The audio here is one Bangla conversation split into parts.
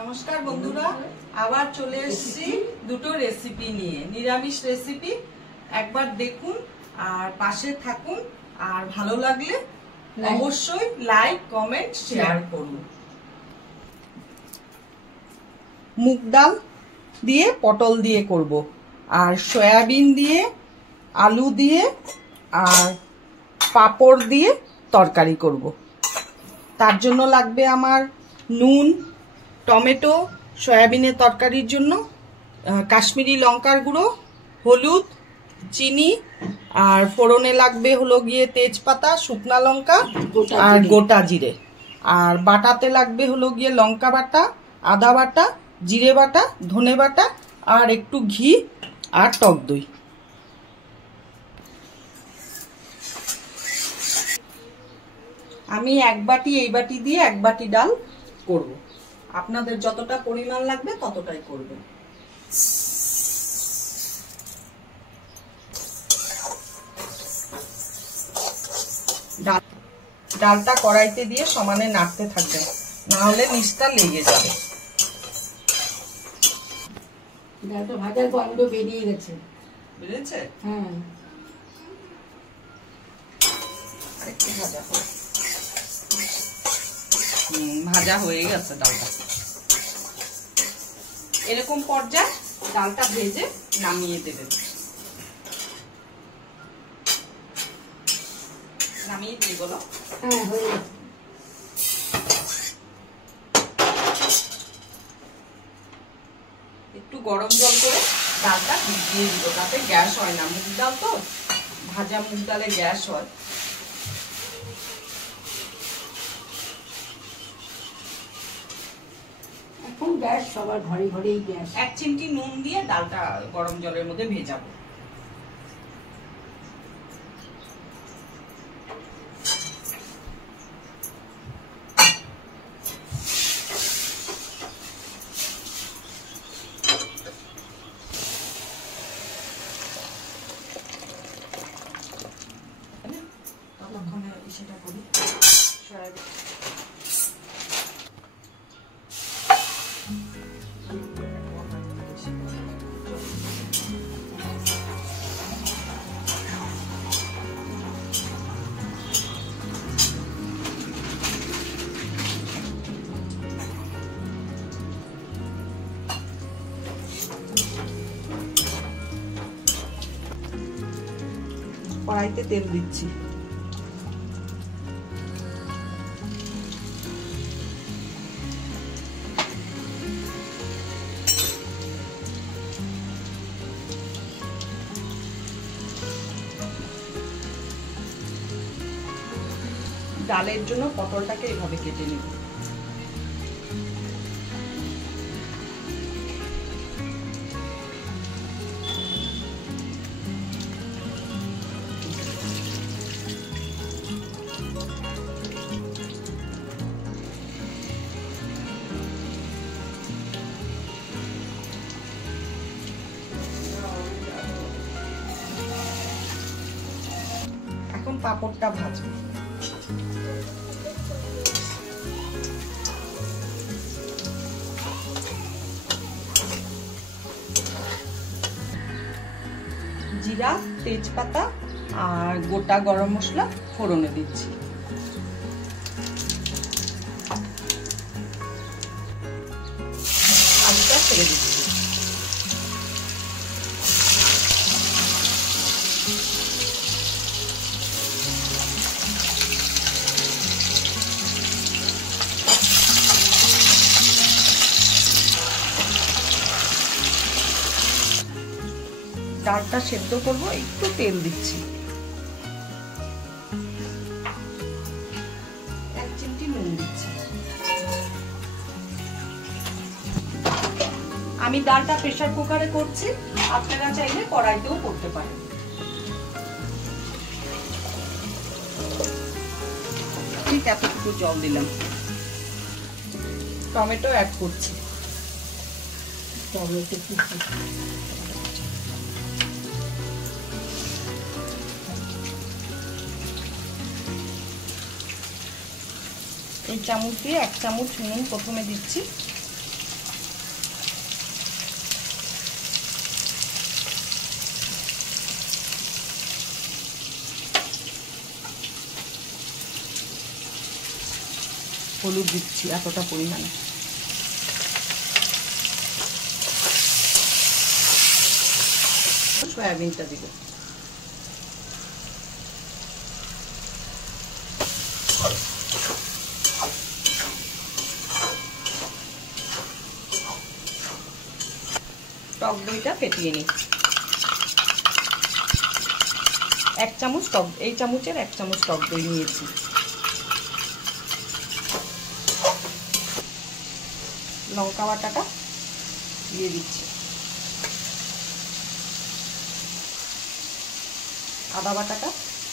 নমস্কার বন্ধুরা, আবার চলে এসেছি দুটো রেসিপি নিয়ে। নিরামিষ রেসিপি, একবার দেখুন আর পাশে থাকুন। আর ভালো লাগলে অবশ্যই লাইক, কমেন্ট, শেয়ার করুন। মুগ ডাল দিয়ে পটল দিয়ে করব, আর সয়াবিন দিয়ে, আলু দিয়ে আর পাঁপড় দিয়ে তরকারি করব। তার জন্য লাগবে আমার নুন, টমেটো, সয়াবিনের তরকারির জন্য কাশ্মীরি লঙ্কার গুঁড়ো, হলুদ, চিনি, আর ফোড়নে লাগবে হলো গিয়ে তেজপাতা, শুকনা লঙ্কা আর গোটা জিরে। আর বাটাতে লাগবে হলো গিয়ে লঙ্কা বাটা, আদা বাটা, জিরে বাটা, ধনে বাটা আর একটু ঘি আর টক দই। আমি এক বাটি এই বাটি দিয়ে এক বাটি ডাল করব। আপনাদের যতটা পরিমাণ লাগবে ততটাই করবেন। ডালটা কড়াইতে দিয়ে সমানে নাড়তে থাকবেন, না হলে নিচটা লেগে যাবে। ডালটা ভাজার গন্ধ বেরিয়ে গেছে। বেরিয়েছে? হ্যাঁ, আরেকটু ভাজা হবে। ভাজা হয়ে গেছে ডালটা। এরকম পর্যায়ে ডালটা ভেজে নামিয়ে দেবেন। নামিয়ে দিয়ে বলো। হ্যাঁ, হয়ে গেছে। একটু গরম জল করে ডালটা ভিজিয়ে দিব, তাতে গ্যাস হয় না। মুগ ডাল তো, ভাজা মুগ ডালে গ্যাস হয়। এখন গ্যাস সবার ঘরে ঘরেই গ্যাস। 1 চিমটি নুন দিয়ে ডালটা গরম জলের মধ্যে ভেজাবো। সেটা করি কড়াইতে তেল দিচ্ছি। ডালের জন্য পটলটাকে এভাবে কেটে নেব। এখন পাঁপড়টা ভাজবো। জিরা, তেজপাতা আর গোটা গরম মশলা ফোড়নে দিচ্ছি। আলুটা ছেড়ে দিচ্ছি। ডালটা সেদ্ধ করব, একটু তেল দিচ্ছি। 1 চিমটি নুন দিচ্ছি। আমি ডালটা প্রেসার কুকারে করছি, আপনারা চাইলে কড়াইতেও করতে পারেন। ঠিক এতটুকু জল দিলাম। টমেটো অ্যাড করছি। টমেটো এই চামচ দিয়ে 1 চামচ নুন প্রথমে দিচ্ছি। হলুদ দিচ্ছি এতটা পরিমাণে। সয়াবিনটা দিব। টক দইটা ফেটিয়ে নিই। 1 চামচ টক, এই চামচের 1 চামচ টক দই নিয়েছি। লঙ্কা বাটাটা দিয়ে দিচ্ছি। আদা বাটাটা,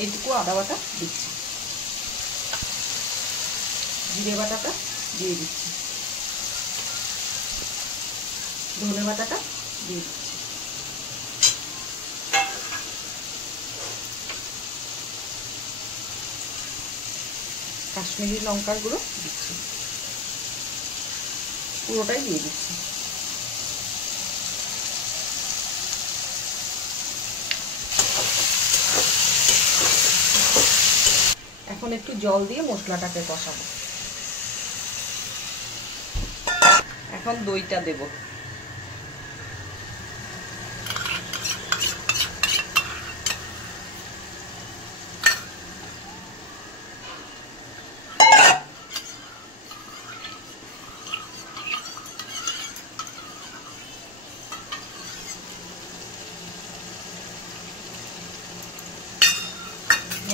এইটুকু আদা বাটা দিচ্ছি। জিরে বাটাটা দিয়ে দিচ্ছি। ধনে বাটাটা দিয়ে দিচ্ছি। কাশ্মীরি লঙ্কার গুঁড়ো দিচ্ছি, পুরোটাই দিয়ে দিচ্ছি। এখন একটু জল দিয়ে মশলাটাকে কষাবো। এখন দইটা দেব।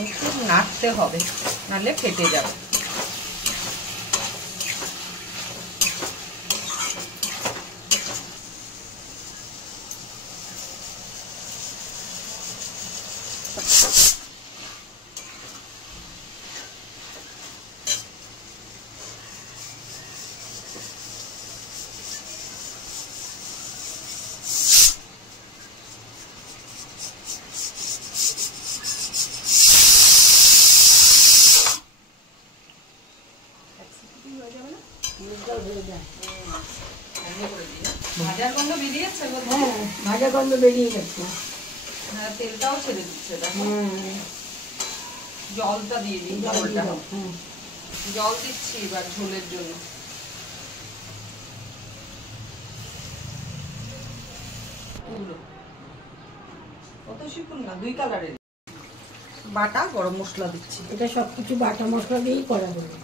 একটু নাড়তে হবে, নাহলে ফেটে যাবে। ভাজার গন্ধ বেরিয়েছে। হ্যাঁ, ভাজা গন্ধ বেরিয়ে গেছে। হ্যাঁ, তেলটাও ছেড়ে দিচ্ছে। জলটা দিয়ে দিই। জল দিচ্ছি এবার ঝোলের জন্য। কত শিখুন না, 2 কালারের। বাটা গরম মশলা দিচ্ছি। এটা সবকিছু বাটা মশলা দিয়েই করা হবে।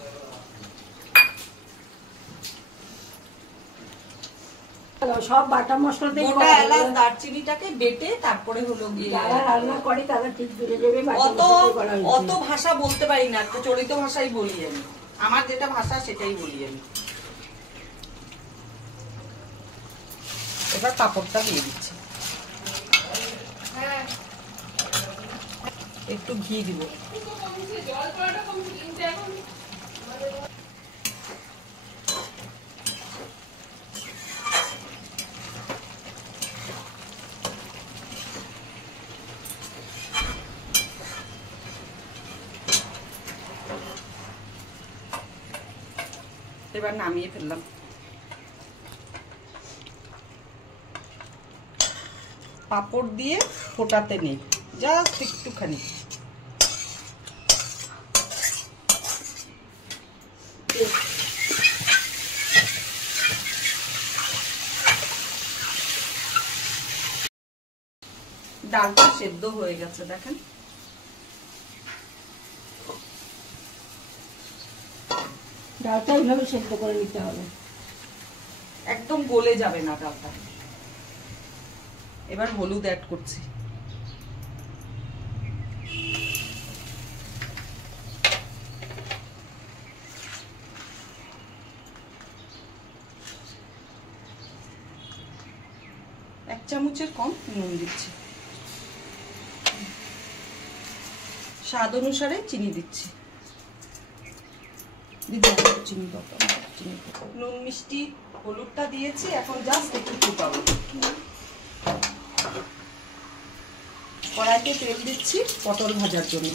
সব বাটা মশলা দিয়ে গোটা এলাচ দারচিনিটাকে বেটে তারপরে হলো গিয়ে যারা রান্না করে তারা ঠিক বুঝে যাবে। অত ভাষা বলতে পারি না, একটা চলিত ভাষাই বলি আমি। আমার যেটা ভাষা সেটাই বলি আমি। এবার পাঁপড়টা দিয়ে দিচ্ছি। একটু ঘি দিব। এবার নামিয়ে ফেললাম। পাঁপড় দিয়ে ফোটাতে নেই, জাস্ট একটুখানি। ডালটা সেদ্ধ হয়ে গেছে দেখেন। ডালটা এইভাবে সেদ্ধ করে নিতে হবে, একদম গলে যাবে না ডালটা। এবার হলুদ অ্যাড করছি। এক চামচের কম নুন দিচ্ছি। স্বাদ অনুসারে চিনি দিচ্ছি। নুন মিষ্টি হলুদটা দিয়েছি, এখন জাস্ট একটু ফুটাবো। কড়াইতে তেল দিচ্ছি পটল ভাজার জন্য।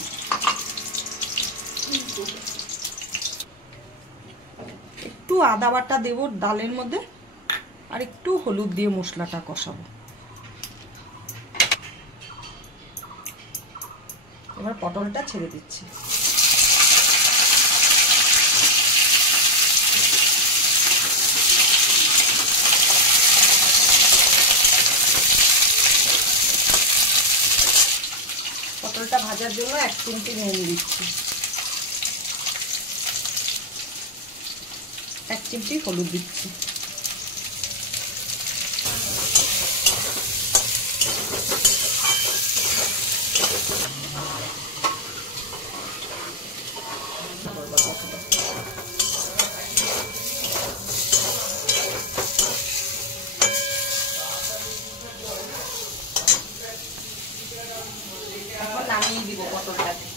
একটু আদা বাটা দেবো ডালের মধ্যে, আর একটু হলুদ দিয়ে মশলাটা কষাবো। এবার পটলটা ছেড়ে দিচ্ছি। পটলটা ভাজার জন্য 1 চিমটি নুন দিচ্ছি, 1 চিমটি হলুদ দিচ্ছি। এখন নামিয়ে দিব পটলটাকে।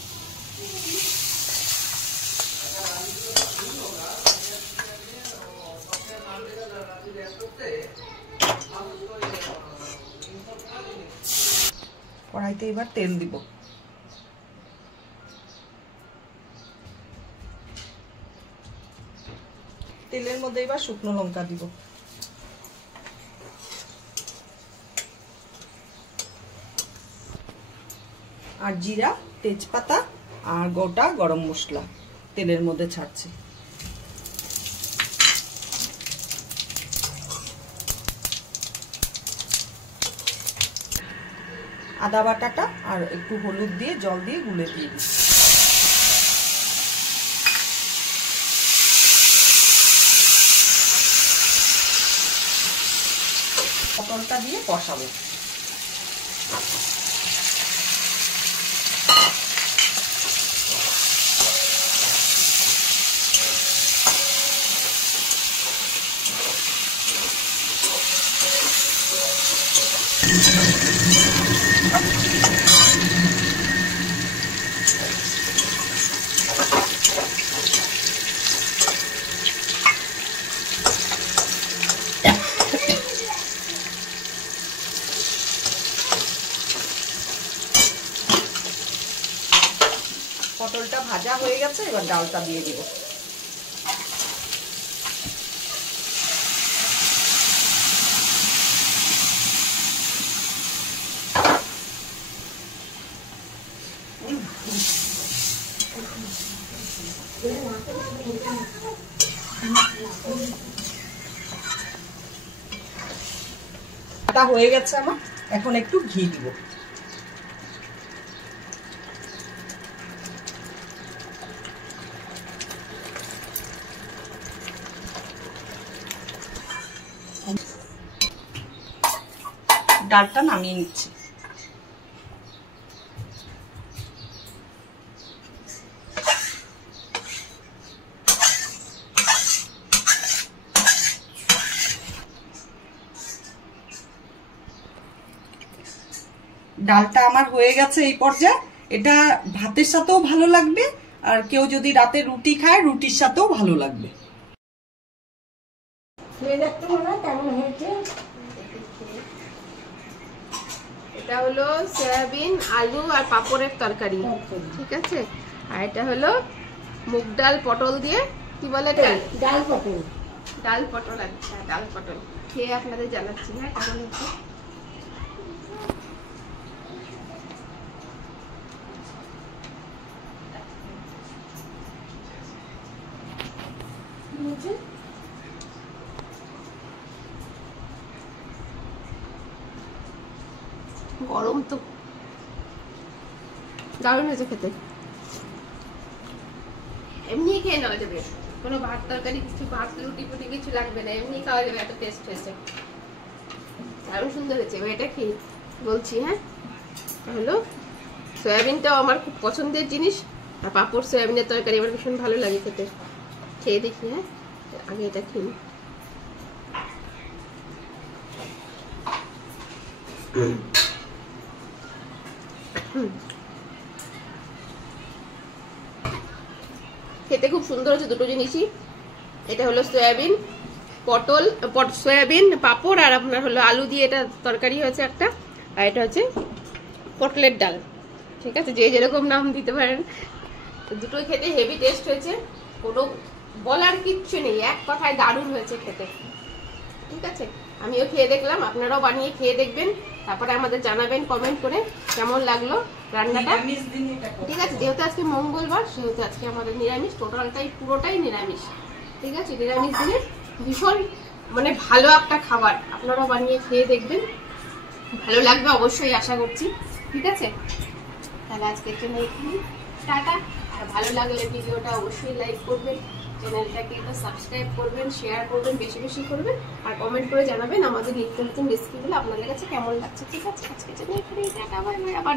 কড়াইতে এবার তেল দিব। তেলের মধ্যে এবার শুকনো লঙ্কা দিব, আর জিরা, তেজপাতা আর গোটা গরম মশলা তেলের মধ্যে ছাড়ছি। আদা বাটাটা আর একটু হলুদ দিয়ে জল দিয়ে গুলে দিয়ে দিই। পটলটা দিয়ে কষাবো। পটলটা ভাজা হয়ে গেছে, এবার ডালটা দিয়ে দিব। ডালটা হয়ে গেছে আমার, এখন একটু ঘি দিব। ডালটা নামিয়ে নিচ্ছি। ডালটা আমার হয়ে গেছে এই পর্যায়ে। এটা ভাতের সাথেও ভালো লাগবে, আর কেউ যদি রাতে রুটি খায় রুটির সাথেও ভালো লাগবে। এটা হলো সয়াবিন, আলু আর পাপড়ের তরকারি, ঠিক আছে। আর এটা হলো মুগ ডাল পটল দিয়ে, কি বলে এটা? ডাল পটল। ডাল পটল, আচ্ছা ডাল পটল। খেয়ে আপনাদের জানাচ্ছি না কেমন হচ্ছে। গরম তো, দারুণ হয়েছে খেতে। এমনি খেয়ে নেওয়া যাবে, কোনো ভাত তরকারি কিছু, ভাত রুটি ফুটি কিছু লাগবে না, এমনি খাওয়া যাবে, এত টেস্ট হয়েছে, দারুণ সুন্দর হয়েছে। এবার এটা খেয়ে বলছি। হ্যাঁ, হলো সয়াবিনটাও আমার খুব পছন্দের জিনিস, আর পাঁপড় সয়াবিনের তরকারি আমার ভীষণ ভালো লাগে খেতে। খেয়ে দেখি। হ্যাঁ, আগে এটা খেয়ে খেতে খুব সুন্দর হচ্ছে দুটো জিনিসই। এটা হলো সয়াবিন পটল, সয়াবিন পাঁপড়, আর আপনার হলো আলু দিয়ে এটা তরকারি হয়েছে একটা, আর এটা হচ্ছে পটলের ডাল, ঠিক আছে। যে যেরকম নাম দিতে পারেন, দুটোই খেতে হেভি টেস্ট হয়েছে, কোনো বলার কিচ্ছু নেই, এক কথায় দারুণ হয়েছে খেতে, ঠিক আছে। আমিও খেয়ে দেখলাম, আপনারাও বানিয়ে খেয়ে দেখবেন, তারপরে আমাদের জানাবেন কমেন্ট করে কেমন লাগলো রান্নাটা, ঠিক আছে। যেহেতু আজকে মঙ্গলবার, সেহেতু আজকে আমাদের নিরামিষ, টোটালটাই পুরোটাই নিরামিষ, ঠিক আছে। নিরামিষ দিনে ভীষণ মানে ভালো একটা খাবার, আপনারাও বানিয়ে খেয়ে দেখবেন, ভালো লাগবে অবশ্যই আশা করছি, ঠিক আছে। তাহলে আজকের জন্য এখানে টাটা। আর ভালো লাগলে ভিডিওটা অবশ্যই লাইক করবেন, চ্যানেলটাকে তো সাবস্ক্রাইব করবেন, শেয়ার করবেন, বেশি বেশি করবেন, আর কমেন্ট করে জানাবেন আমাদের নিত্য নতুন রেসিপিগুলো আপনাদের কাছে কেমন লাগছে। ঠিক আছে, আজকের জন্য এখানেই টাটা, বাই বাই। আবার